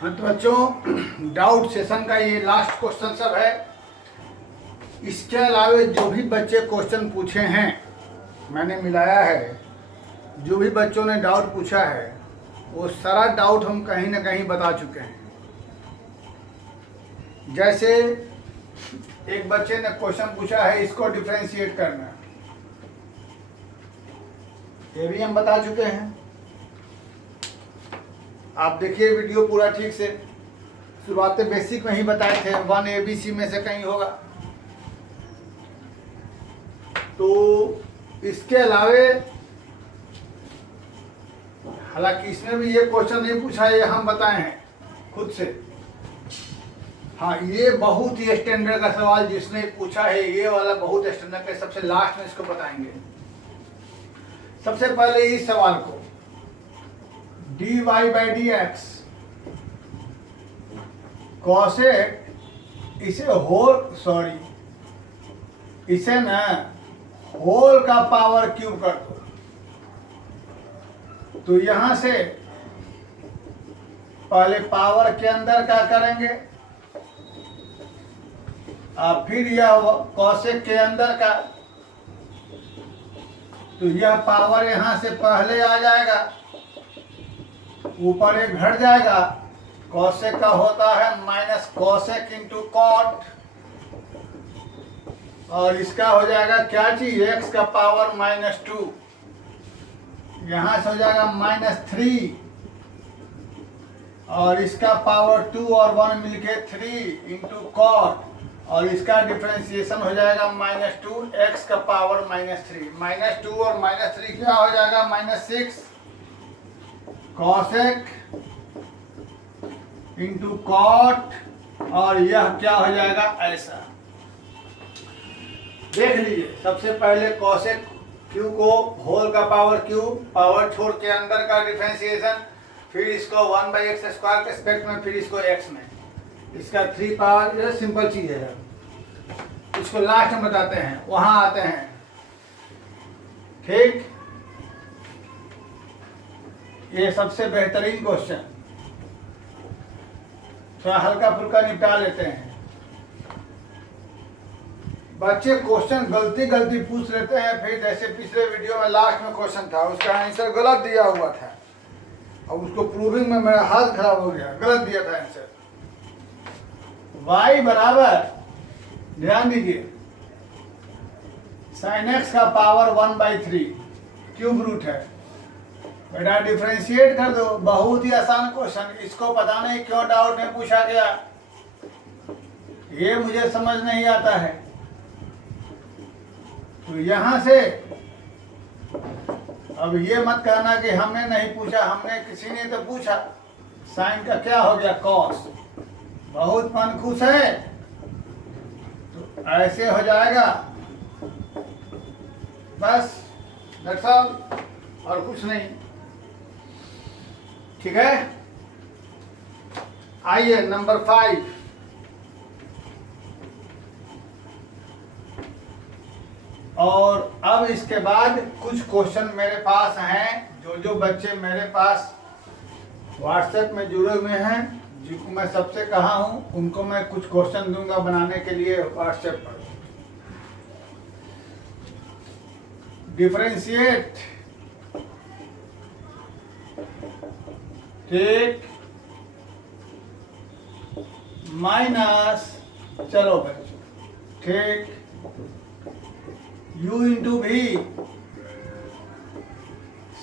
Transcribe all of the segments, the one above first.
हाँ तो बच्चों, डाउट सेशन का ये लास्ट क्वेश्चन सब है। इसके अलावा जो भी बच्चे क्वेश्चन पूछे हैं मैंने मिलाया है। जो भी बच्चों ने डाउट पूछा है वो सारा डाउट हम कहीं ना कहीं बता चुके हैं। जैसे एक बच्चे ने क्वेश्चन पूछा है इसको डिफरेंशिएट करना, ये भी हम बता चुके हैं। आप देखिए वीडियो पूरा ठीक से, शुरुआत बेसिक में ही बताए थे, 1 ABC में से कहीं होगा। तो इसके अलावे हालांकि इसमें भी ये क्वेश्चन नहीं पूछा है, ये हम बताए हैं खुद से। हाँ, ये बहुत ही स्टैंडर्ड का सवाल जिसने पूछा है, ये वाला बहुत स्टैंडर्ड का, सबसे लास्ट में इसको बताएंगे। सबसे पहले इस सवाल को dy by dx कॉसेक इसे इसे ना होल का पावर क्यूब कर दो। तो यहां से पहले पावर के अंदर क्या करेंगे, फिर यह कॉसेक के अंदर का, तो यह पावर यहां से पहले आ जाएगा, ऊपर एक घट जाएगा। कॉसेक का होता है माइनस कॉसेक इंटू कॉट, और इसका हो जाएगा क्या चीज, x का पावर -2, यहां से हो जाएगा -3, और इसका पावर 2 और 1 मिलके 3 इंटू कॉट, और इसका डिफरेंशिएशन हो जाएगा -2, x का पावर -3, -2 और -3 क्या हो जाएगा, -6 कॉसेक इंटू कॉट, और यह क्या हो जाएगा ऐसा। देख लीजिए, सबसे पहले कॉसेक क्यू को होल का पावर क्यूब, पावर छोड़ के अंदर का डिफरेंशिएशन, फिर इसको 1/x² के रिस्पेक्ट में, फिर इसको x में, इसका 3 पावर, ये सिंपल चीज है। इसको लास्ट में बताते हैं, वहां आते हैं। ठीक, ये सबसे बेहतरीन क्वेश्चन, थोड़ा हल्का फुल्का निपटा लेते हैं। बच्चे क्वेश्चन गलती पूछ लेते हैं, फिर जैसे पिछले वीडियो में लास्ट में क्वेश्चन था उसका आंसर गलत दिया हुआ था, और उसको प्रूविंग में मेरा हाथ खराब हो गया, गलत दिया था आंसर। y बराबर, ध्यान दीजिए, sin x का पावर 1/3 क्यूब रूट है। बेटा डिफरेंशिएट कर दो, बहुत ही आसान क्वेश्चन। इसको पता नहीं क्यों डाउट में पूछा गया, ये मुझे समझ नहीं आता है। तो यहां से अब ये मत कहना कि हमने नहीं पूछा, हमने किसी ने तो पूछा। साइन का क्या हो गया, कॉस, बहुत मन खुश है, तो ऐसे हो जाएगा बस, दैट्स ऑल, और कुछ नहीं। ठीक है, आइए नंबर 5। और अब इसके बाद कुछ क्वेश्चन मेरे पास हैं, जो बच्चे मेरे पास व्हाट्सएप में जुड़े हुए हैं, जिनको मैं सबसे कहा हूं, उनको मैं कुछ क्वेश्चन दूंगा बनाने के लिए व्हाट्सएप पर। डिफरेंशिएट, ठीक, माइनस, चलो बच्चों, ठीक, u इंटू भी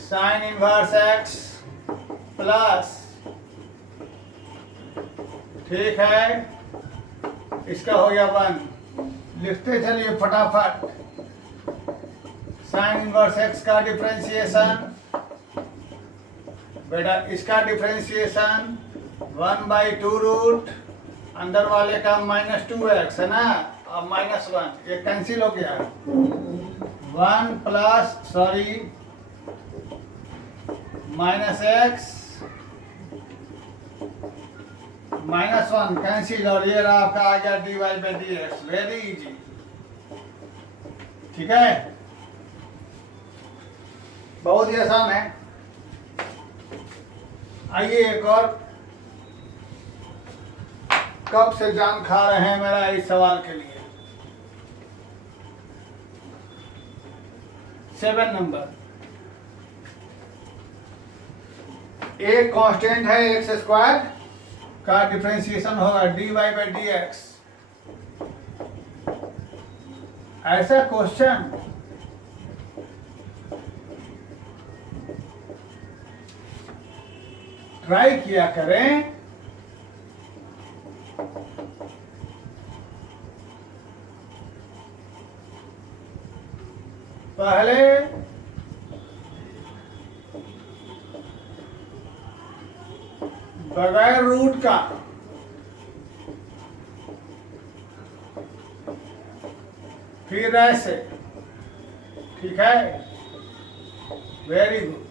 साइन इनवर्स x प्लस, ठीक है, इसका हो गया 1। लिखते चलिए फटाफट, साइन इनवर्स x का डिफरेंशिएशन, बेटा इसका डिफरेंशिएशन 1/2 रूट, अंदर वाले का -2x है ना, और -1, ये कैंसिल हो गया, 1 प्लस -x -1 कैंसिल, और ये रहा आपका आ गया dy/dx, वेरी इजी। ठीक है, बहुत ही आसान है। आइए एक और कब से जान खा रहे हैं मेरा इस सवाल के लिए। 7 नंबर, एक कांस्टेंट है एक्स स्क्वायर का डिफरेंशिएशन होगा dy बाई डी एक्स। ऐसा क्वेश्चन ट्राई किया करें। पहले बगैर रूट का फिर ऐसे, ठीक है, very good.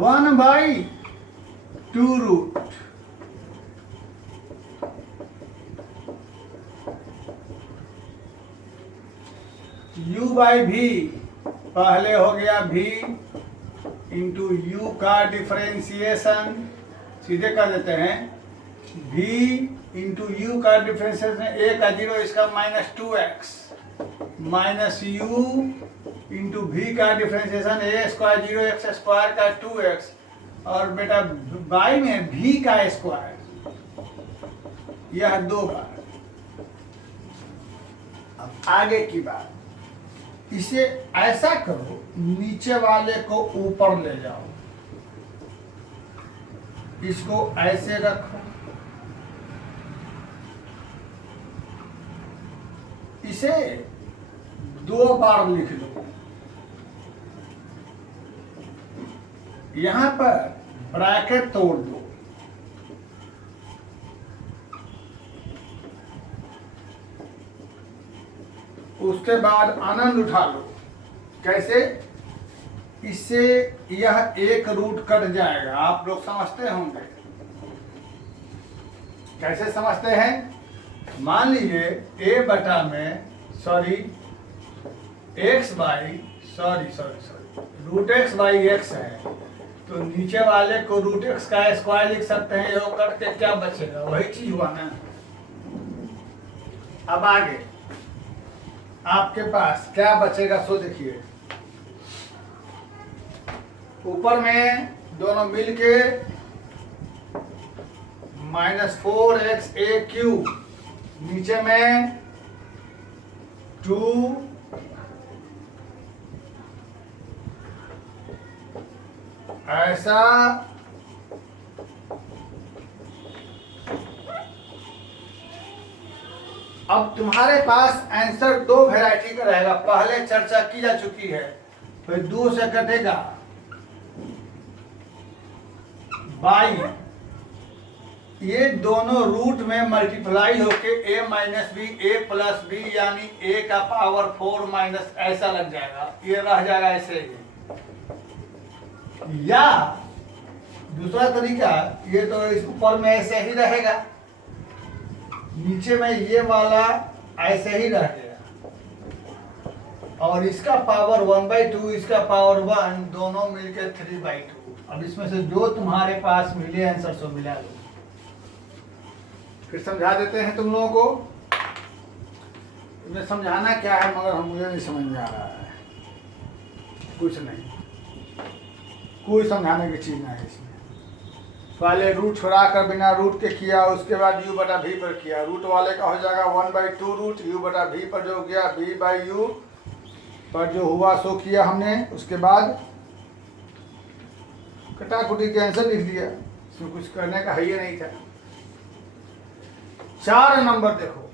1/2 root u by भी, पहले हो गया v इंटू यू का डिफरेंशिएशन, सीधे कर देते हैं v इंटू यू का डिफरेंशिएशन, a का 0 इसका -2x minus U into v का differentiation a square 0 x square का 2x, और बेटा बाई में v का स्क्वायर, यह 2 बार। अब आगे की बात, इसे ऐसा करो, नीचे वाले को ऊपर ले जाओ, इसको ऐसे रखो, इसे 2 बार लिख लो। यहां पर ब्रैकेट तोड़ दो, उसके बाद आनंद उठा लो। कैसे? इससे यह एक रूट कट जाएगा, आप लोग समझते होंगे। कैसे समझते हैं? मान लीजिए a बटा में रूट एक्स बाई एक्स है, तो नीचे वाले को रूट एक्स का स्क्वायर लिख सकते हैं, योग करके क्या बचेगा? वही चीज हुआ ना। अब आगे आपके पास क्या बचेगा सो देखिए, ऊपर में दोनों मिलके -4xa³, नीचे में 2 ऐसा, अब तुम्हारे पास आंसर 2 वैरायटी का रहेगा, पहले चर्चा की जा चुकी है। फिर 2 से कटेगा बाई, ये दोनों रूट में मल्टीप्लाई होके a minus B, a plus B, यानी a का पावर 4 माइनस ऐसा लग जाएगा, ये रह जाएगा ऐसे ही। या दूसरा तरीका, ये तो इस ऊपर में ऐसे ही रहेगा, नीचे में ये वाला ऐसे ही रह गया, और इसका पावर 1/2, इसका पावर 1, दोनों मिलके 3/2। अब इसमें से जो तुम्हारे पास मिले आंसर सो मिला लो। फिर समझा देते हैं तुम लोगों को। तुम्हें समझाना क्या है, मगर मुझे नहीं समझ में आ रहा है। कुछ नहीं, कोई समझाने की चीज नहीं है इसमें। पहले रूट छोड़ा कर बिना रूट के किया, उसके बाद u बटा v पर किया। रूट वाले का हो जाएगा 1/2 रूट u बटा v पर जो गया, v बाई यू पर जो हुआ सो किया हमने। उसके बाद कटाकुटी के आंसर लिख दिया, इसमें कुछ करने का है ही नहीं था। 4 नंबर देखो,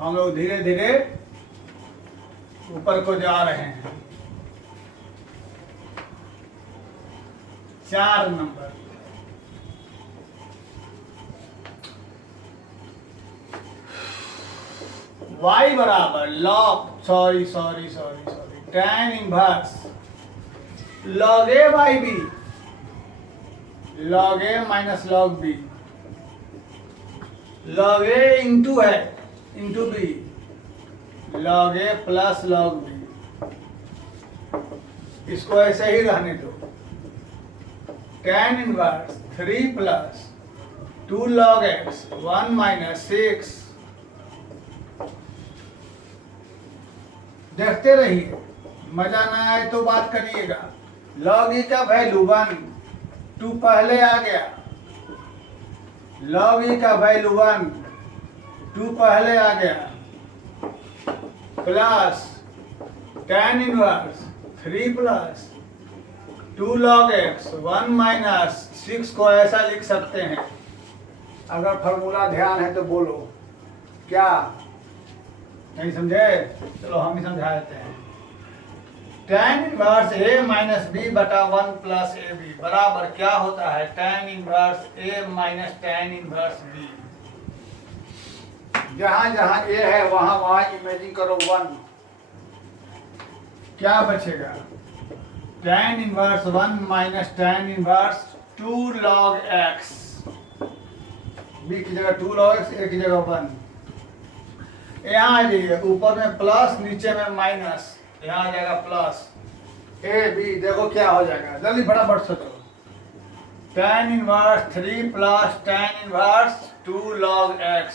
हम लोग धीरे धीरे ऊपर को जा रहे हैं। 4 नंबर, y बराबर log tan inverse log a by B, log a minus log b, log a into है into b, log a plus log b। इसको ऐसे ही रहने दो। tan inverse 3 plus 2 log x 1 minus 6। देखते रहिए, मजा ना आए तो बात करिएगा। log e का वैल्यू 1, 2 पहले आ गया। log e का वैल्यू 1, 2 पहले आ गया, plus tan inverse 3 plus 2 log x 1 minus 6 को ऐसा लिख सकते हैं। अगर फॉर्मूला ध्यान है तो बोलो, क्या नहीं समझे? चलो हम ही समझा देते हैं। tan inverse a minus B बटा 1 प्लस ए बी बराबर क्या होता है? tan inverse a minus tan inverse b। जहां जहां a है वहां वहां इमेजिन करो 1। क्या बचेगा? tan inverse 1 minus tan inverse 2 log x। b की जगह 2 log x, a की जगह 1। यहाँ आ जाइए, ऊपर में प्लस नीचे में माइनस, यहाँ आ जाएगा प्लस ए बी। देखो क्या हो जाएगा, जल्दी फटाफट सोचो। tan inverse 3 plus tan inverse 2 log x।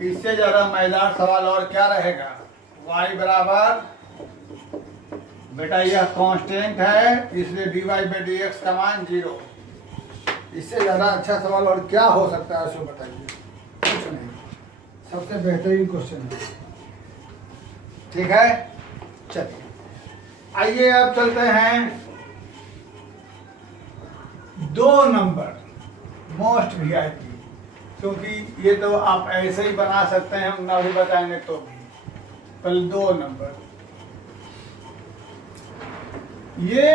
इससे ज़्यादा मजेदार सवाल और क्या रहेगा? y बराबर, बेटा यह कांस्टेंट है इसलिए dy बाई dx का मान 0। इससे ज़्यादा अच्छा सवाल और क्या हो सकता है, सो बताइए। कुछ नहीं, सबसे बेहतरीन क्वेश्चन है। ठीक है, चलिए आइए अब चलते हैं 2 नंबर मोस्ट वीआईपी, क्योंकि ये तो आप ऐसे ही बना सकते हैं, ना भी बताएंगे तो भी। पहले 2 नंबर, ये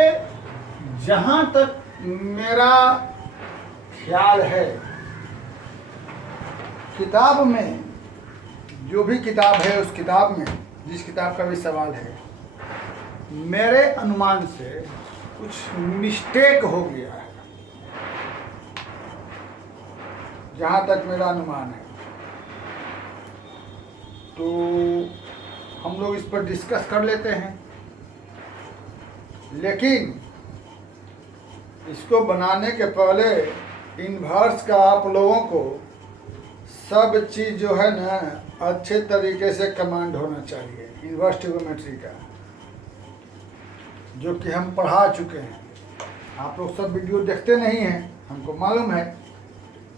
जहां तक मेरा ख्याल है, किताब में जो भी किताब है उस किताब में जिस किताब का भी सवाल है, मेरे अनुमान से कुछ मिस्टेक हो गया है, जहाँ तक मेरा अनुमान है। तो हम लोग इस पर डिस्कस कर लेते हैं, लेकिन इसको बनाने के पहले इन्वर्स का आप लोगों को सब चीज़ जो है ना अच्छे तरीके से कमांड होना चाहिए। इन्वर्स ट्रिगोनोमेट्री का जो कि हम पढ़ा चुके हैं, आप लोग सब वीडियो देखते नहीं हैं, हमको मालूम है,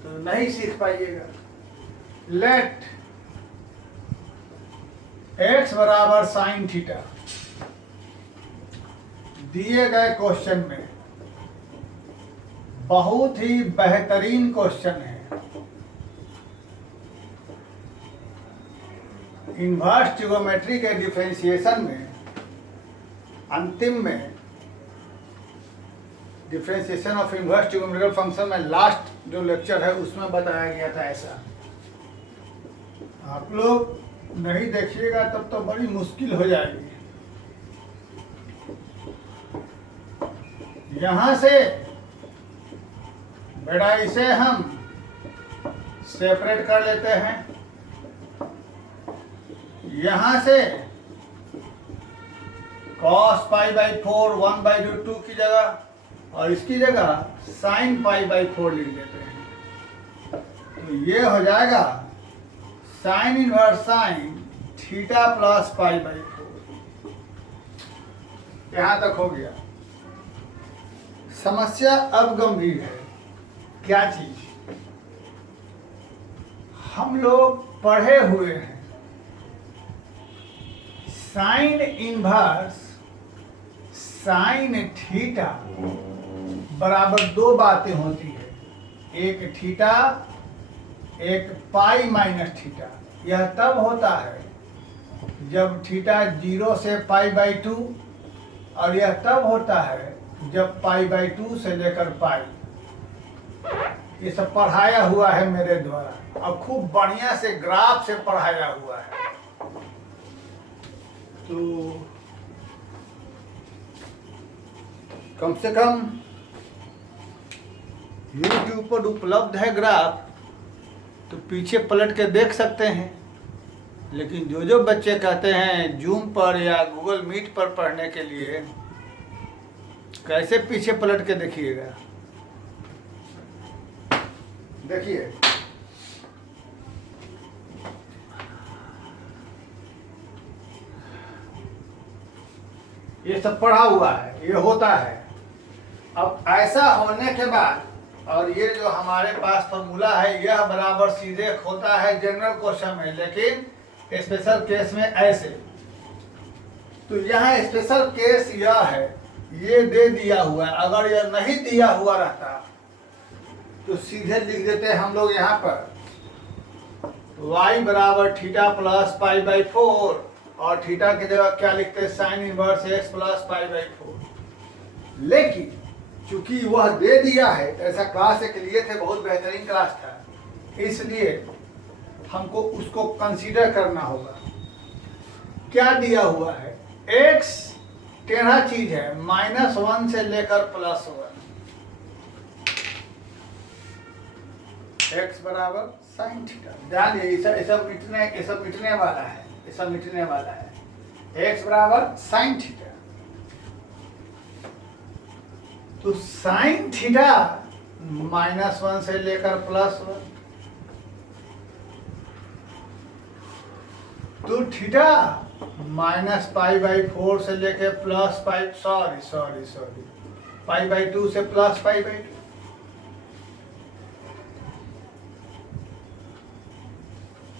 तो नहीं सीख पाइएगा। लेट x बराबर साइन थीटा दिए गए क्वेश्चन में, बहुत ही बेहतरीन क्वेश्चन है। इन्वर्स ट्रिगोनोमेट्री के डिफरेंशिएशन में, अंतिम में differentiation of inverse trigonometrical function में लास्ट जो लेक्चर है उसमें बताया गया था ऐसा। आप लोग नहीं देखिएगा तब तो बड़ी मुश्किल हो जाएगी। यहाँ से बेटा इसे हम सेपरेट कर लेते हैं, यहाँ से cos pi by 4 1 by root 2 की जगह, और इसकी जगह साइन पाई बाई 4 लिख देते हैं। तो ये हो जाएगा sine inverse sine theta plus pi by 4। यहाँ तक हो गया। समस्या अब गंभीर है। क्या चीज? हम लोग पढ़े हुए हैं साइन इनवर्स साइन थीटा बराबर 2 बातें होती है, एक थीटा एक पाई माइनस थीटा। यह तब होता है जब थीटा 0 से पाई बाई 2, और यह तब होता है जब पाई बाई 2 से लेकर पाई। ये सब पढ़ाया हुआ है मेरे द्वारा, और खूब बढ़िया से ग्राफ से पढ़ाया हुआ है। तो कम से कम YouTube पर उपलब्ध है ग्राफ, तो पीछे पलट के देख सकते हैं। लेकिन जो बच्चे कहते हैं जूम पर या गूगल मीट पर पढ़ने के लिए, कैसे पीछे पलट के देखिएगा। देखिए ये सब पढ़ा हुआ है, ये होता है। अब ऐसा होने के बाद और ये जो हमारे पास फॉर्मूला है यह बराबर सीधे होता है जनरल क्वेश्चन में, लेकिन स्पेशल केस में ऐसे। तो यहाँ स्पेशल केस यह है, ये दे दिया हुआ है, अगर यह नहीं दिया हुआ रहता तो सीधे लिख देते हैं हम लोग यहाँ पर y बराबर थीटा प्लस पाई बाई 4 और थीटा की जगह क्या लिखते हैं sine inverse x plus pi by 4। लेकिन चूंकि वह दे दिया है, ऐसा क्लास एक लिए थे, बहुत बेहतरीन क्लास था, इसलिए हमको उसको कंसीडर करना होगा। क्या दिया हुआ है, x टेढ़ा चीज है, -1 से लेकर +1, x बराबर साइन थीटा। ध्यान ये सब मिटने वाला है, ये सब मिटने वाला है। x बराबर साइन थीटा, तो साइन थीटा -1 से लेकर +1, तो थीटा -π/4 से लेकर π/2 से +π/2।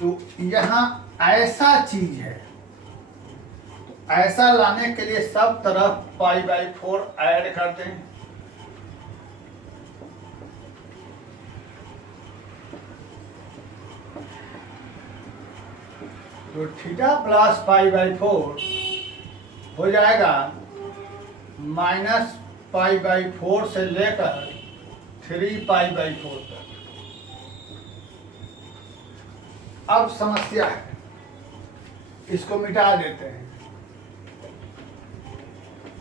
तो यहाँ ऐसा चीज है, तो ऐसा लाने के लिए सब तरफ π/4 ऐड कर दें। तो थीटा प्लस π/4 हो जाएगा -π/4 से लेकर 3π/4 तक। अब समस्या है, इसको मिटा देते हैं,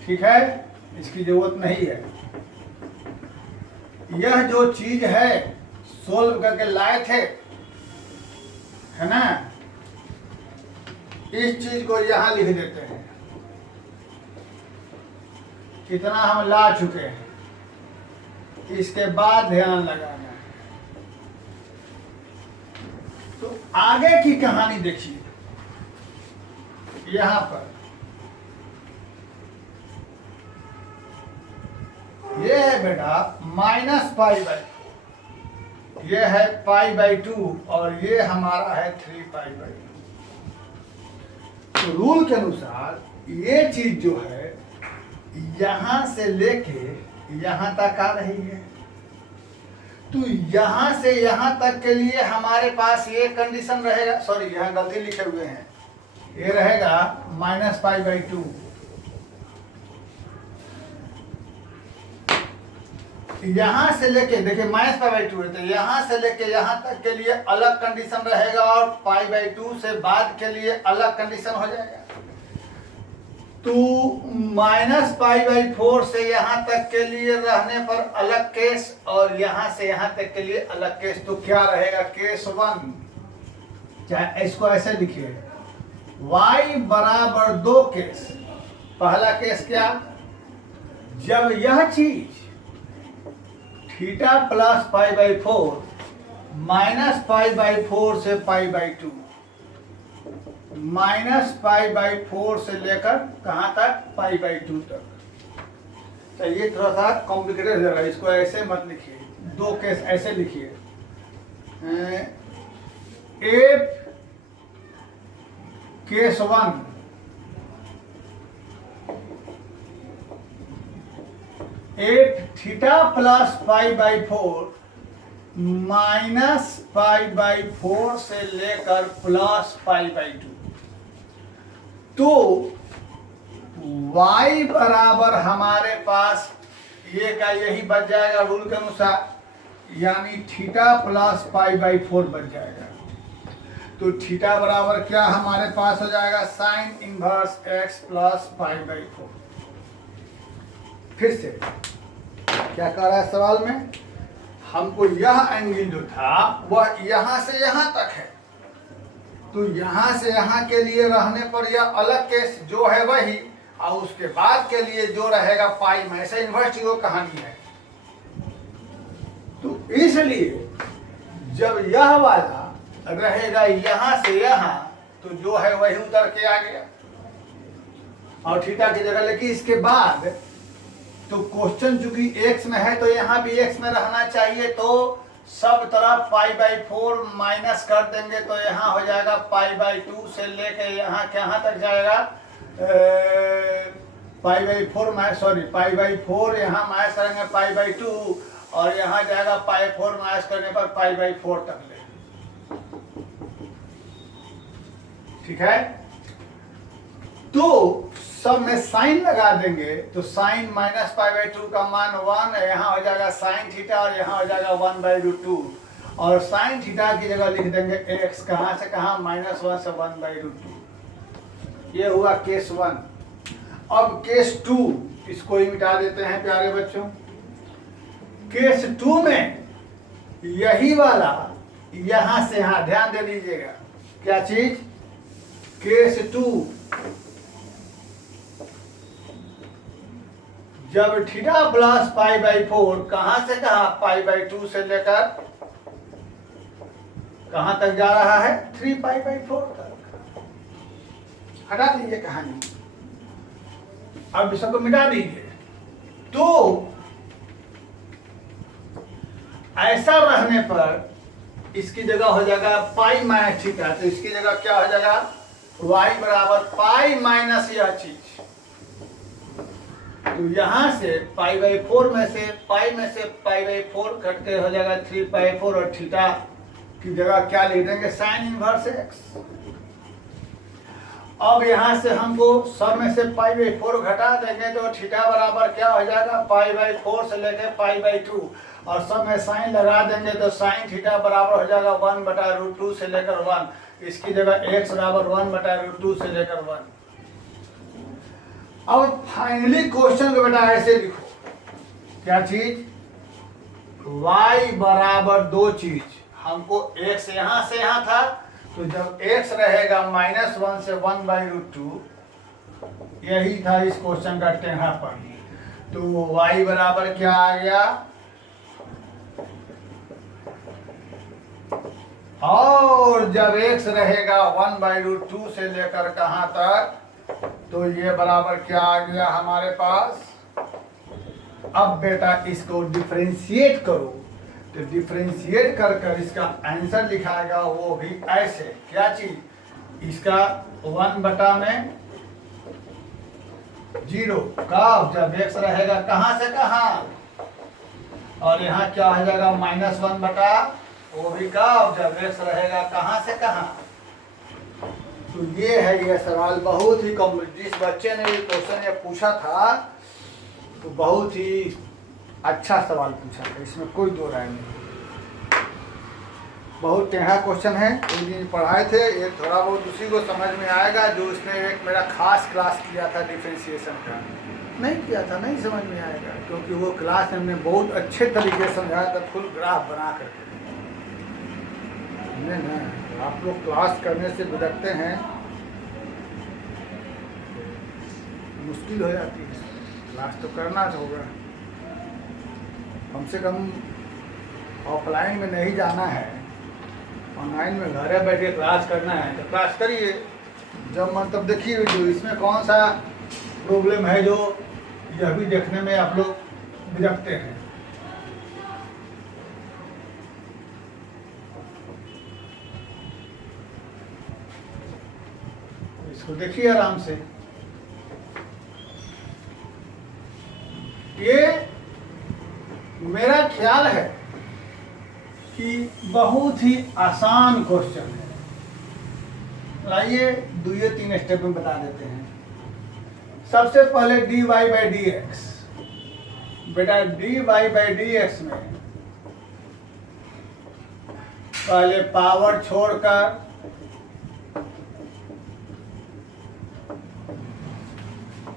ठीक है, इसकी जरूरत नहीं है। यह जो चीज है सोल्व करके लाए थे, है ना, इस चीज को यहां लिख देते हैं, कितना हम ला चुके हैं, इसके बाद ध्यान लगाना है। तो आगे की कहानी देखिए, यहां पर ये है बेटा -π/4, ये है π/2 और ये हमारा है 3π/2। तो रूल के अनुसार ये चीज जो है यहां से लेके यहां तक आ रही है, तो यहां से यहां तक के लिए हमारे पास ये कंडीशन रहेगा, सॉरी यहां गलती लिखे हुए हैं, ये रहेगा -π/2। यहां से लेके देखिए -π/2 है, तो यहां से लेके यहां तक के लिए अलग कंडीशन रहेगा और π/2 से बाद के लिए अलग कंडीशन हो जाएगा। तो -π/4 से यहां तक के लिए रहने पर अलग केस और यहां से यहां तक के लिए अलग केस। तो क्या रहेगा, केस 1, चाहे इसको ऐसे लिखिए, y बराबर 2 केस। पहला केस क्या, जब यह चीज थीटा प्लस π/4 -π/4 से π/2, -π/4 से लेकर कहां तक, π/2 तक। तो ये थोड़ा सा कॉम्प्लिकेटेड हो जाएगा, इसको ऐसे मत लिखिए, 2 केस ऐसे लिखिए, F case 1 F theta plus π/4 -π/4 से लेकर +π/2। तो y बराबर हमारे पास ये का यही बच जाएगा रूल के अनुसार, यानी थीटा प्लस π/4 बच जाएगा। तो थीटा बराबर क्या हमारे पास हो जाएगा, साइन इनवर्स x प्लस π/4। फिर से क्या कह रहा है सवाल में, हमको यह एंगल जो था वह यहां से यहां तक है, तो यहां से यहां के लिए रहने पर यह अलग केस जो है वही, और उसके बाद के लिए जो रहेगा पाई में, ऐसे इन्वर्स की वो कहानी है। तो इसलिए जब यह वाला रहेगा यहां से यहां तो जो है वही उतर के आ गया और थीटा की जगह, लेकिन इसके बाद तो क्वेश्चन चूंकि x में है तो यहाँ भी x में रहना चाहिए, तो सब तरफ π/4 माइनस कर देंगे तो यहाँ हो जाएगा π/2 से लेके यहाँ कहाँ तक जाएगा π/4 यहाँ माइनस करेंगे π/2 और यहाँ जाएगा π4 माइनस करने पर π/4 तक ले। ठीक है, तो सब में साइन लगा देंगे तो साइन -π/2 का मान 1, यहाँ हो जाएगा साइन थीटा और यहाँ हो जाएगा 1/√2 और साइन थीटा की जगह लिख देंगे x, कहाँ से कहाँ -1 से 1/√2। ये हुआ केस 1। अब केस 2 इसको ही मिटा देते हैं प्यारे बच्चों। केस 2 में यही वाला यहां से यहां, ध्यान दे लीजिएगा क्या चीज, केस 2 जब थीटा प्लस π/4 कहां से कहां π/2 से लेकर कहां तक जा रहा है 3π/4 तक। हटा दीजिए कहानी, अब सबको मिटा दीजिए। तो ऐसा रहने पर इसकी जगह हो जाएगा पाई माइनस थीटा, तो इसकी जगह क्या हो जाएगा y बराबर पाई माइनस यह चीज। तो यहां से π/4 में से π/4 कट के हो जाएगा 3π4 और थीटा की जगह क्या लिख देंगे साइन इनवर्स x। अब यहां से हमको सब में से π/4 घटा देंगे तो थीटा बराबर क्या हो जाएगा π/4 से लेके π/2 और सब में साइन लगा देंगे तो साइन थीटा बराबर हो जाएगा 1/√2 से लेकर 1। इसकी जगह x बराबर 1/√2 से लेकर 1। अब फाइनली क्वेश्चन को बेटा ऐसे लिखो, क्या चीज, y बराबर दो चीज, हमको x यहां से यहां था तो जब x रहेगा -1 से 1/√2, यही था इस क्वेश्चन का टेढ़ा पर। तो y बराबर क्या आ गया, और जब x रहेगा 1/√2 से लेकर कहां तक, तो ये बराबर क्या आ गया हमारे पास। अब बेटा इसको डिफरेंशिएट करो, तो डिफरेंशिएट कर कर इसका आंसर लिखाएगा वो भी ऐसे, क्या चीज, इसका 1/0 का जब x रहेगा कहां से कहां, और यहाँ क्या हो जाएगा -1 वो भी का जब x रहेगा कहां से कहां। तो ये है ये सवाल, बहुत ही कम, जिस बच्चे ने ये क्वेश्चन ये पूछा था तो बहुत ही अच्छा सवाल पूछा था, इसमें कोई दो राय नहीं। बहुत टेढ़ा क्वेश्चन है, एक दिन पढ़ाए थे, ये थोड़ा बहुत उसी को समझ में आएगा जो उसने एक मेरा खास क्लास किया था डिफरेंशिएशन का, नहीं किया था नहीं समझ में आएगा, क्योंकि वो क्लास हमने बहुत अच्छे तरीके से समझाया था, फुल ग्राफ बना करके। ना आप लोग क्लास करने से गुजरते हैं, मुश्किल हो जाती है, क्लास तो करना होगा, कम से कम ऑफलाइन में नहीं जाना है, ऑनलाइन में घरे बैठे क्लास करना है तो क्लास करिए, जब मन तब देखिए वीडियो। इसमें कौन सा प्रॉब्लम है जो यह भी देखने में आप लोग गुजरते हैं। इसको देखिए आराम से, ये मेरा ख्याल है कि बहुत ही आसान क्वेश्चन है। आइए 2-3 स्टेप में बता देते हैं। सबसे पहले dy/dx, बेटा dy/dx में पहले पावर छोड़कर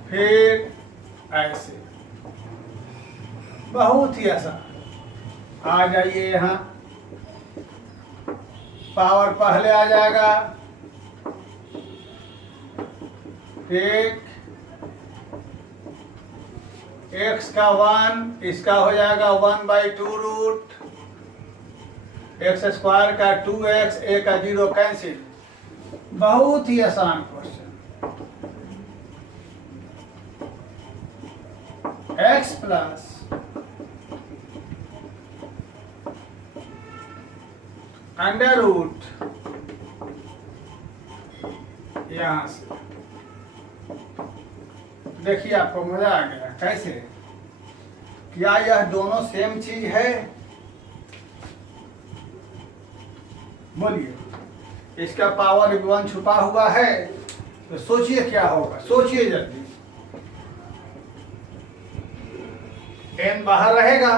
फिर ऐसे, बहुत ही आसान। आ जाइए यहाँ, पावर पहले आ जाएगा, एक x का 1, इसका हो जाएगा 1/2 रूट, एक्स स्क्वायर का 2x, a का 0 कैंसिल। बहुत ही आसान question. x plus under root यहां से, देखिए आपको मजा आ गया। कैसे? क्या यह दोनों सेम चीज है? बोलिए। इसका पावर 1 छुपा हुआ है, तो सोचिए क्या होगा, सोचिए जल्दी। n बाहर रहेगा,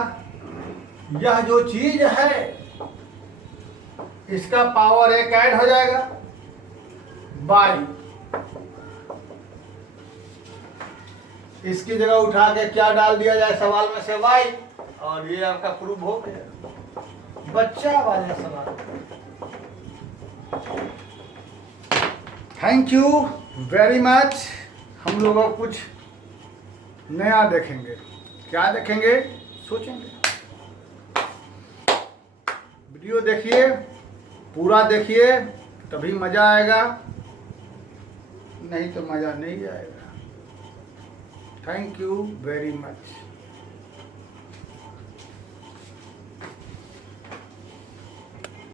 यह जो चीज है इसका पावर 1 ऐड हो जाएगा बाई, इसकी जगह उठा के क्या डाल दिया जाए सवाल में से y, और ये आपका प्रूफ हो गया। बच्चा वाला सवाल। Thank you very much. हम लोग कुछ नया देखेंगे। क्या देखेंगे? सोचेंगे। वीडियो देखिए, पूरा देखिए, तभी मजा आएगा, नहीं तो मजा नहीं आएगा। Thank you very much.